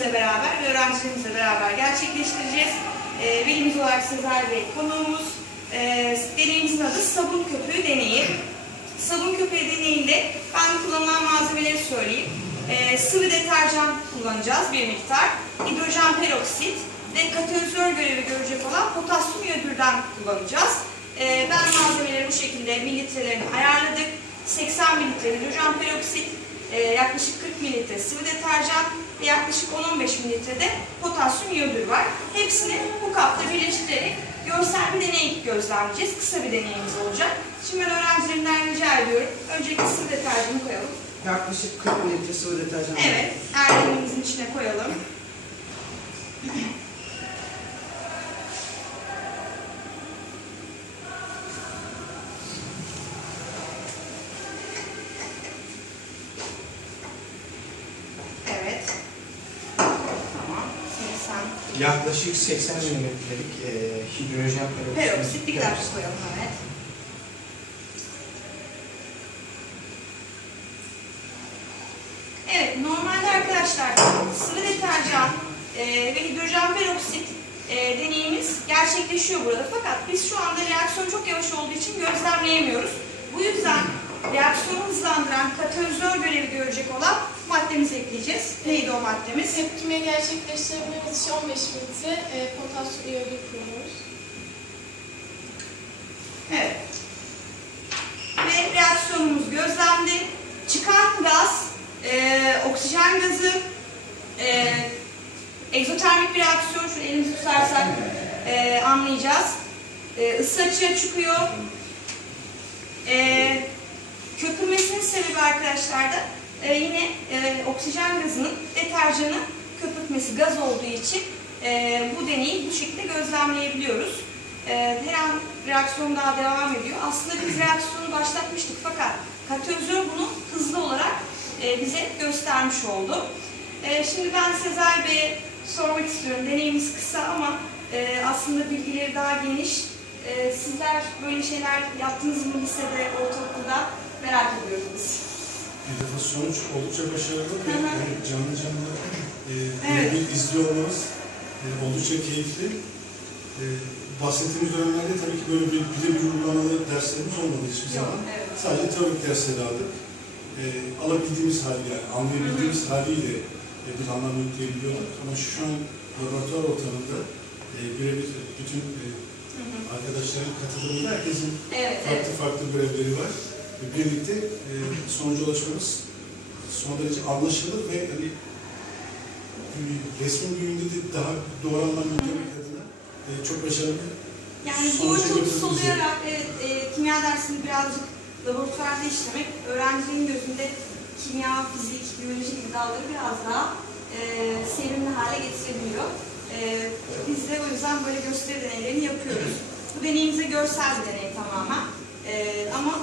velimizle beraber ve öğrencilerimizle beraber gerçekleştireceğiz. E, velimiz olarak Sezer Bey konuğumuz. E, deneyimizin adı sabun köpüğü deneyi. Sabun köpüğü deneyinde ben kullanılan malzemeleri söyleyeyim. E, sıvı deterjan kullanacağız bir miktar. Hidrojen peroksit ve katalizör görevi görecek olan potasyum iyodürden kullanacağız. E, ben malzemeleri bu şekilde mililitrelerini ayarladık. 80 mililitre hidrojen peroksit, e, yaklaşık 40 mililitre sıvı deterjan ve yaklaşık 10-15 mililitre de potasyum iyodür var. Hepsini bu kapta birleştirerek görsel bir deney gözlemleyeceğiz. Kısa bir deneyimiz olacak. Şimdi ben öğrencilerimden rica ediyorum. Öncelikle sıvı deterjanı koyalım. Yaklaşık 40 mililitre sıvı deterjan. Evet, erdenimizin içine koyalım. Evet. Tamam. Şimdi sen Yaklaşık 80 milimetrelik e, hidrojen peroksit. peroksit bir gaz koyalım. Evet. Evet, normalde arkadaşlar sıvı deterjan e, ve hidrojen peroksit e, deneyimiz gerçekleşiyor burada. Fakat biz şu anda reaksiyon çok yavaş olduğu için gözlemleyemiyoruz. Bu yüzden reaksiyonu hızlandıran katalizör görevi görecek olan maddemizi ekleyeceğiz. Neydi o maddemiz? Tepkime gerçekleştirebilmemiz için 15 litre e, potasyum iyodür kullanıyoruz. Evet. Ve reaksiyonumuz gözlendi. Çıkan gaz, e, oksijen gazı, e, egzotermik bir reaksiyon. Şu elimizi tutarsak e, anlayacağız. E, ısı açığa çıkıyor. E, köpürmesinin sebebi arkadaşlar da e, yine e, oksijen gazının deterjanı köpürtmesi gaz olduğu için e, bu deneyi bu şekilde gözlemleyebiliyoruz. E, her an reaksiyon daha devam ediyor. Aslında biz reaksiyonu başlatmıştık fakat katalizör bunu hızlı olarak e, bize göstermiş oldu. E, şimdi ben Sezer Bey'e sormak istiyorum. Deneyimiz kısa ama e, aslında bilgileri daha geniş. E, sizler böyle şeyler yaptınız mı lisede, ortaokulda merak ediyoruz biz. Bir defa sonuç oldukça başarılı ve yani canlı canlı e, Evet. bir izliyor olmamız e, oldukça keyifli. E, bahsettiğimiz dönemlerde tabii ki böyle bir birebir uygulamalı derslerimiz olmadı hiçbir zaman. evet. Sadece teorik dersleri aldık. E, alabildiğimiz hali yani anlayabildiğimiz haliyle e, bir anlam yükleyebiliyorduk. Ama şu an laboratuvar ortamında e, birebir bütün e, Hı hı. arkadaşların katılımıyla herkesin Evet, evet. farklı farklı görevleri var. Birlikte e, sonuca ulaşmamız son derece anlaşılır ve hani resmin büyüğünde de daha doğru anlam yüklemek adına e, çok başarılı. Yani sonuca çok götürdü bizi. soluyarak evet, e, kimya dersini birazcık laboratuvarda işlemek öğrencinin gözünde kimya, fizik, biyoloji gibi dalları biraz daha e, sevimli hale getirebiliyor. E, biz de o yüzden böyle gösteri deneylerini yapıyoruz. Bu deneyimize görsel deney tamamen. E, ama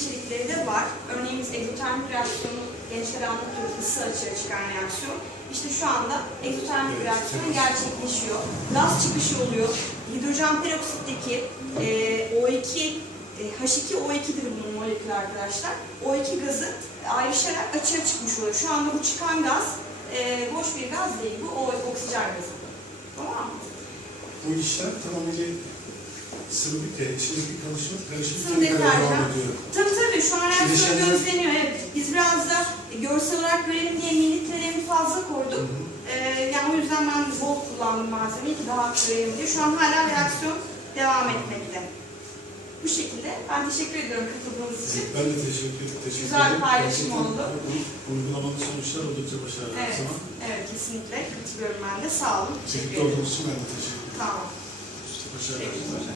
içerikleri de var. Örneğin biz egzotermik reaksiyonu gençlere anlatıyoruz, ısı açığa çıkan reaksiyon. İşte şu anda egzotermik Evet, reaksiyon gerçekleşiyor. Gaz çıkışı oluyor. Hidrojen peroksitteki e, O2, e, H2O2'dir bunun molekülü arkadaşlar. O2 gazı ayrışarak açığa çıkmış oluyor. Şu anda bu çıkan gaz e, boş bir gaz değil. Bu o, oksijen gazı. Tamam mı? Bu işler tamamıyla sıvı bir bir karışım Sıvı kimyayla devam ediyor. Tabii tabii şu an reaksiyon Bileşenler- gözleniyor. Evet. Biz biraz da e, görsel olarak görelim diye mililitrelerini fazla koyduk. Ee, yani o yüzden ben bol kullandım malzemeyi ki daha görelim diye. Şu an hala reaksiyon devam etmekte. Bu şekilde. Ben teşekkür ediyorum katıldığınız için. Ben de teşekkür, teşekkür Güzel ederim. paylaşım Gerçekten oldu. Uygulamalı sonuçlar oldukça başarılı her Evet, zaman. evet kesinlikle katılıyorum ben de. Sağ olun. Teşekkür ederim. olduğunuz için ben de teşekkür ederim. Tamam. Başarılar.